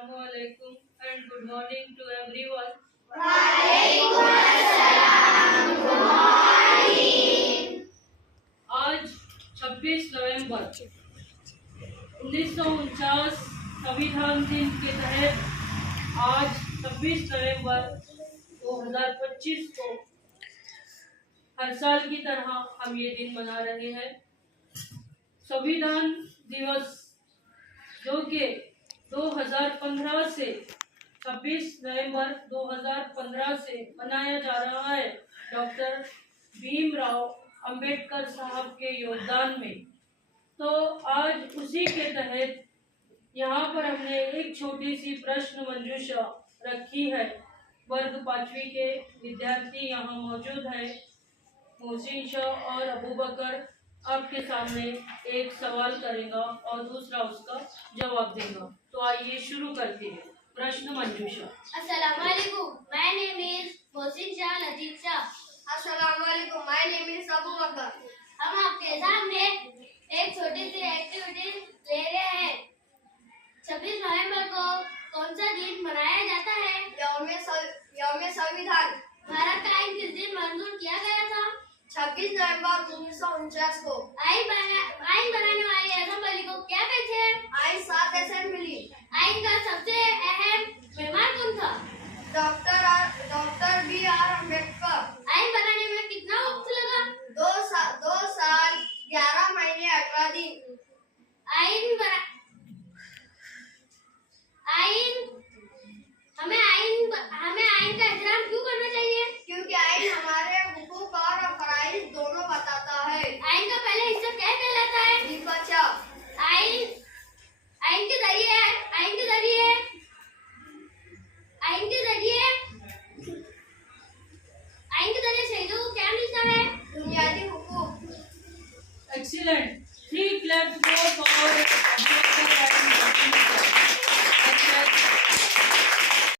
Assalamualaikum and good morning to everyone. आज 26 नवंबर 1949 संविधान दिन के तहत आज 26 नवंबर 2025 को हर साल की तरह हम ये दिन मना रहे हैं। संविधान दिवस जो कि 2015 से 26 नवंबर 2015 से मनाया जा रहा है डॉक्टर भीमराव अंबेडकर साहब के योगदान में, तो आज उसी के तहत यहाँ पर हमने एक छोटी सी प्रश्न मंजूषा रखी है। वर्ग 5वीं के विद्यार्थी यहाँ मौजूद हैं। मोहसिन शाह और अबू बकर आपके सामने एक सवाल करेगा और दूसरा उसका जवाब देगा। तो आइए शुरू करते हैं प्रश्न मंजूषा। अस्सलाम वालेकुम, my name is Mohsin Shah Latif Shah. अस्सलाम वालेकुम, माय नेम इज अबू बकर। हम आपके सामने एक छोटी सी एक्टिविटी ले रहे हैं। 26 नवंबर को कौन सा दिन मनाया जाता है? यौम संविधान। भारत का आइन किस दिन मंजूर किया गया था? 26 नवंबर 1949 को। आइन बनाने वाली असेंबली को क्या कहते हैं? आइन 7 असेंबली। आइन का सबसे अहम मेहमान कौन था? Doctor B R. अम्बेडकर। आइन बनाने में कितना वक्त लगा? 2 साल 11 महीने 18 दिन। हमें आइन का एहतराम क्यों करना चाहिए? क्योंकि आइन हमारे हुकूक और फराइज दोनों बताता है। आइन का पहला हिस्सा क्या कहलाता है? निपचा। आइन के जरिए शहीदों को क्या मिलता है? बुनियादी हुकूक। एक्सीलेंट। 3 claps for